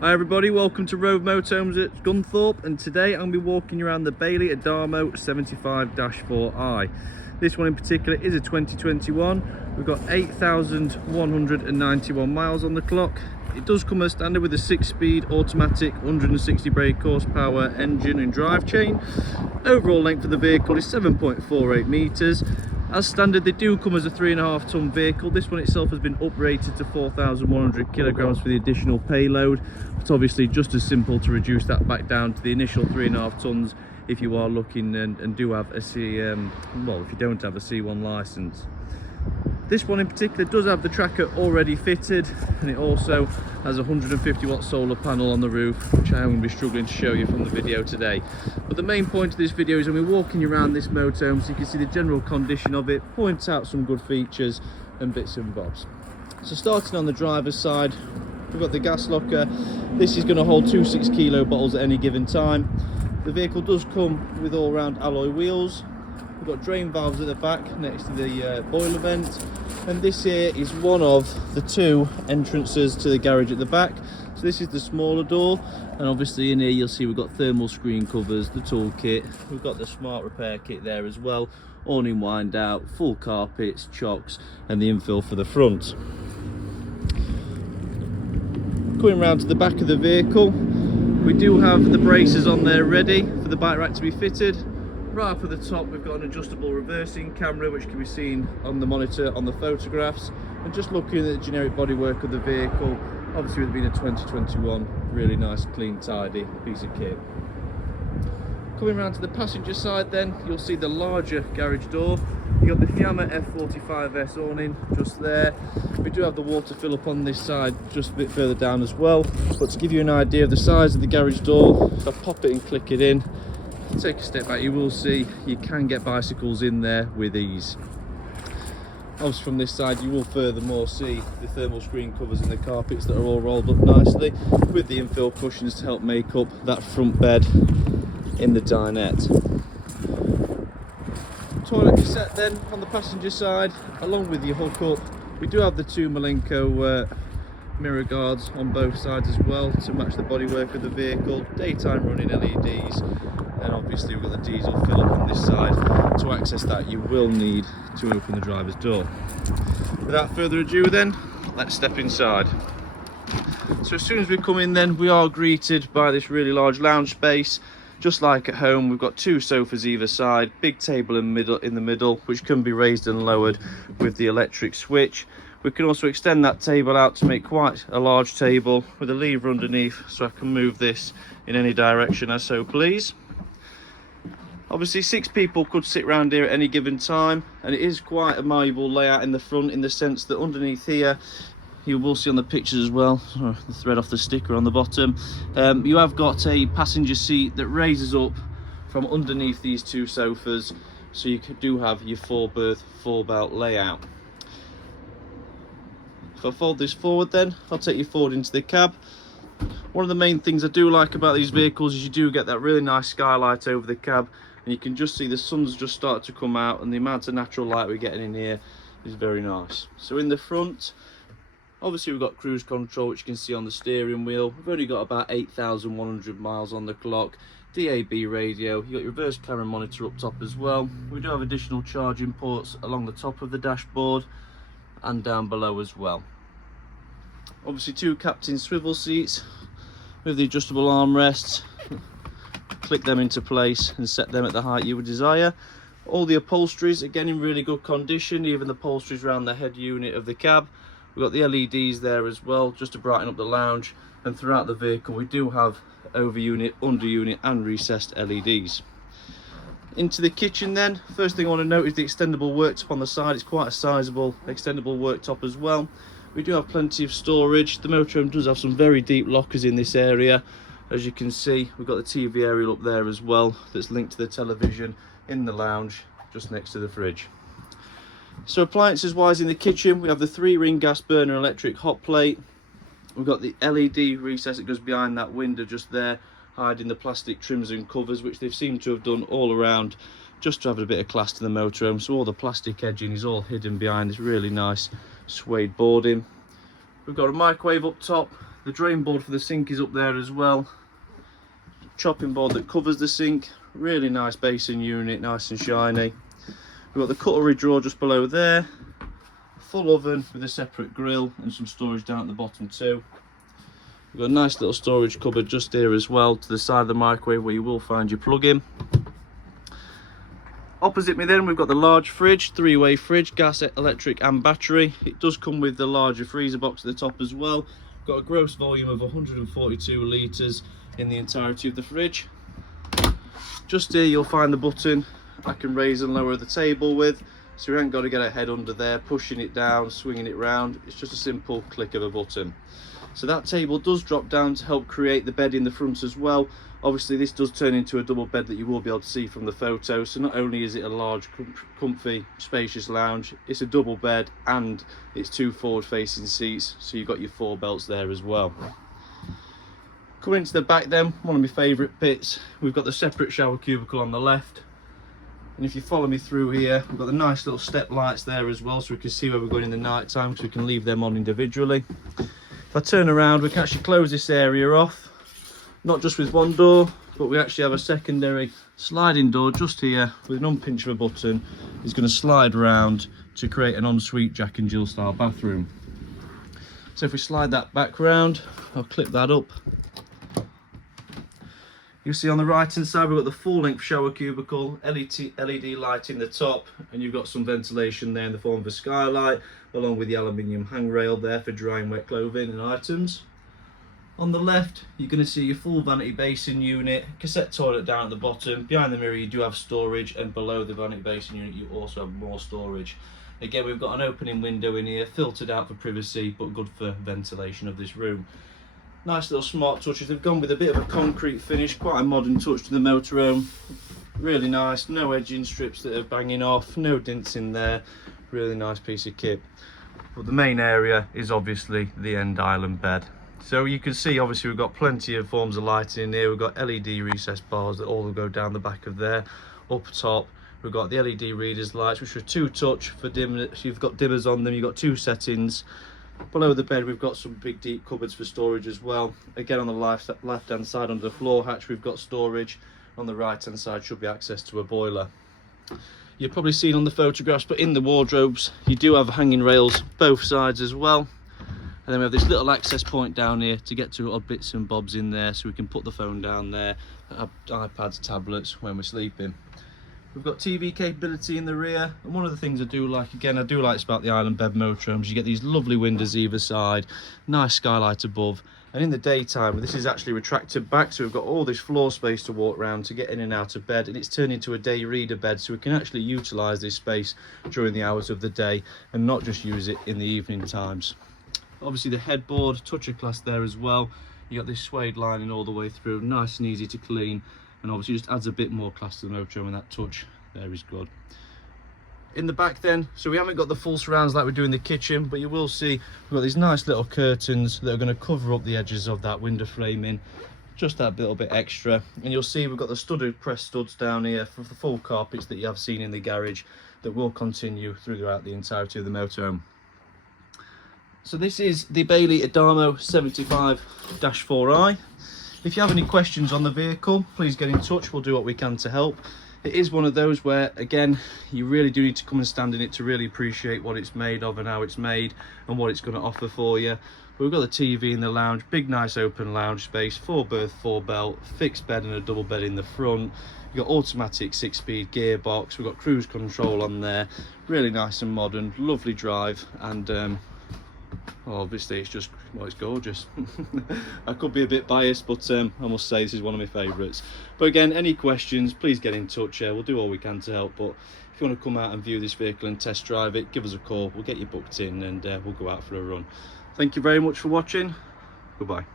Hi everybody, welcome to Rove Motorhomes at Gunthorpe, and today I'm going to be walking you around the Bailey Adamo 75-4i. This one in particular is a 2021. We've got 8,191 miles on the clock. It does come as standard with a 6-speed automatic 160 brake horsepower engine and drive chain. Overall length of the vehicle is 7.48 metres. As standard, they do come as a 3.5 tonne vehicle. This one itself has been uprated to 4,100 kilograms for the additional payload. It's obviously just as simple to reduce that back down to the initial 3.5 tonnes if you are looking and do have a if you don't have a C1 licence. This one in particular does have the tracker already fitted, and it also has a 150 watt solar panel on the roof, which I am going to be struggling to show you from the video today. But the main point of this video is I'm going to be walking you around this motorhome so you can see the general condition of it, point out some good features and bits and bobs. So starting on the driver's side, we've got the gas locker. This is going to hold 2 6-kilo bottles at any given time. The vehicle does come with all-round alloy wheels. We've got drain valves at the back next to the boiler vent, and this here is one of the 2 entrances to the garage at the back. So this is the smaller door, and obviously in here you'll see we've got thermal screen covers, the tool kit, we've got the smart repair kit there as well, awning wind out, full carpets, chocks, and the infill for the front. Coming round to the back of the vehicle, we do have the braces on there ready for the bike rack to be fitted. Right up at the top we've got an adjustable reversing camera which can be seen on the monitor on the photographs, and just looking at the generic bodywork of the vehicle, obviously with it being a 2021, really nice clean tidy piece of kit. Coming around to the passenger side then, you'll see the larger garage door. You've got the Fiamma F45S awning just there. We do have the water fill up on this side just a bit further down as well, but to give you an idea of the size of the garage door, if I pop it and click it in, take a step back, you will see you can get bicycles in there with ease. Obviously from this side you will furthermore see the thermal screen covers and the carpets that are all rolled up nicely with the infill cushions to help make up that front bed in the dinette. Toilet cassette then on the passenger side, along with your hookup. We do have the 2 Malenko mirror guards on both sides as well to match the bodywork of the vehicle, daytime running LEDs, and obviously we've got the diesel fill up on this side. To access that you will need to open the driver's door. Without further ado then, let's step inside. So as soon as we come in then, we are greeted by this really large lounge space. Just like at home, we've got 2 sofas either side, big table in the middle which can be raised and lowered with the electric switch. We can also extend that table out to make quite a large table with a lever underneath, so I can move this in any direction I so please. Obviously 6 people could sit around here at any given time, and it is quite a malleable layout in the front, in the sense that underneath here, you will see on the pictures as well, the thread off the sticker on the bottom, you have got a passenger seat that raises up from underneath these 2 sofas, so you do have your 4-berth 4-belt layout. If I fold this forward then, I'll take you forward into the cab. One of the main things I do like about these vehicles is you do get that really nice skylight over the cab, and you can just see the sun's just started to come out, and the amount of natural light we're getting in here is very nice. So in the front, obviously we've got cruise control, which you can see on the steering wheel. We've only got about 8,100 miles on the clock. DAB radio, you've got your reverse camera monitor up top as well. We do have additional charging ports along the top of the dashboard and down below as well. Obviously 2 captain swivel seats with the adjustable armrests. Click them into place and set them at the height you would desire. All the upholsteries again in really good condition, even the upholsteries around the head unit of the cab. We've got the LEDs there as well, just to brighten up the lounge, and throughout the vehicle we do have over unit, under unit and recessed LEDs. Into the kitchen then, first thing I want to note is the extendable worktop on the side. It's quite a sizable extendable worktop as well. We do have plenty of storage. The motorhome does have some very deep lockers in this area. As you can see, we've got the TV aerial up there as well, that's linked to the television in the lounge just next to the fridge. So appliances wise in the kitchen, we have the 3-ring gas burner electric hot plate. We've got the LED recess that goes behind that window just there, hiding the plastic trims and covers, which they've seemed to have done all around just to have a bit of class to the motorhome. So all the plastic edging is all hidden behind this really nice suede boarding. We've got a microwave up top. The drain board for the sink is up there as well. Chopping board that covers the sink. Really nice basin unit, nice and shiny. We've got the cutlery drawer just below there. Full oven with a separate grill and some storage down at the bottom too. We've got a nice little storage cupboard just here as well to the side of the microwave where you will find your plug-in. Opposite me then we've got the large fridge, three-way fridge, gas, electric and battery. It does come with the larger freezer box at the top as well. Got a gross volume of 142 litres in the entirety of the fridge. Just here you'll find the button I can raise and lower the table with, so you ain't got to get a head under there, pushing it down, swinging it round. It's just a simple click of a button. So that table does drop down to help create the bed in the front as well. Obviously this does turn into a double bed that you will be able to see from the photo, so not only is it a large, comfy, spacious lounge, it's a double bed and it's two forward facing seats, so you've got your 4 belts there as well. Coming into the back then, one of my favourite bits, we've got the separate shower cubicle on the left, and if you follow me through here, we've got the nice little step lights there as well, so we can see where we're going in the night time, because we can leave them on individually. If I turn around, we can actually close this area off, not just with one door, but we actually have a secondary sliding door just here with an unpinch of a button. It's going to slide around to create an ensuite Jack and Jill style bathroom. So if we slide that back round, I'll clip that up. You'll see on the right hand side we've got the full length shower cubicle, LED light in the top, and you've got some ventilation there in the form of a skylight, along with the aluminium hangrail there for drying wet clothing and items. On the left you're going to see your full vanity basin unit, cassette toilet down at the bottom. Behind the mirror you do have storage, and below the vanity basin unit you also have more storage. Again, we've got an opening window in here, filtered out for privacy but good for ventilation of this room. Nice little smart touches. They've gone with a bit of a concrete finish, quite a modern touch to the motorhome. Really nice, no edging strips that are banging off, no dents in there. Really nice piece of kit. But the main area is obviously the end island bed. So you can see obviously we've got plenty of forms of lighting in here. We've got LED recessed bars that all go down the back of there. Up top we've got the LED readers lights, which are 2-touch for dim. So you've got dimmers on them, you've got 2 settings. Below the bed we've got some big deep cupboards for storage as well. Again, on the left hand side under the floor hatch we've got storage. On the right hand side should be access to a boiler. You've probably seen on the photographs, but in the wardrobes you do have hanging rails both sides as well. And then we have this little access point down here to get to odd bits and bobs in there, so we can put the phone down there, iPads, tablets when we're sleeping. We've got TV capability in the rear, and one of the things I do like, again, I do like about the island bed motorhomes, you get these lovely windows either side, nice skylight above, and in the daytime this is actually retracted back, so we've got all this floor space to walk around to get in and out of bed, and it's turned into a day reader bed, so we can actually utilise this space during the hours of the day and not just use it in the evening times. Obviously the headboard, toucher class there as well. You got this suede lining all the way through, nice and easy to clean, and obviously just adds a bit more class to the motorhome, and that touch there is good. In the back then, so we haven't got the full surrounds like we do in the kitchen, but you will see we've got these nice little curtains that are going to cover up the edges of that window framing, just that little bit extra. And you'll see we've got the studded press studs down here for the full carpets that you have seen in the garage that will continue throughout the entirety of the motorhome. So this is the Bailey Adamo 75-4i. If you have any questions on the vehicle, please get in touch, we'll do what we can to help. It is one of those where, again, you really do need to come and stand in it to really appreciate what it's made of and how it's made and what it's going to offer for you. But we've got the TV in the lounge, big nice open lounge space, 4-berth, 4-belt, fixed bed and a double bed in the front. You've got automatic 6-speed gearbox, we've got cruise control on there, really nice and modern, lovely drive, and well, obviously it's just, well, it's gorgeous. I could be a bit biased, but I must say this is one of my favourites. But again, any questions, please get in touch. We'll do all we can to help, but if you want to come out and view this vehicle and test drive it, give us a call, we'll get you booked in, and we'll go out for a run. Thank you very much for watching. Goodbye.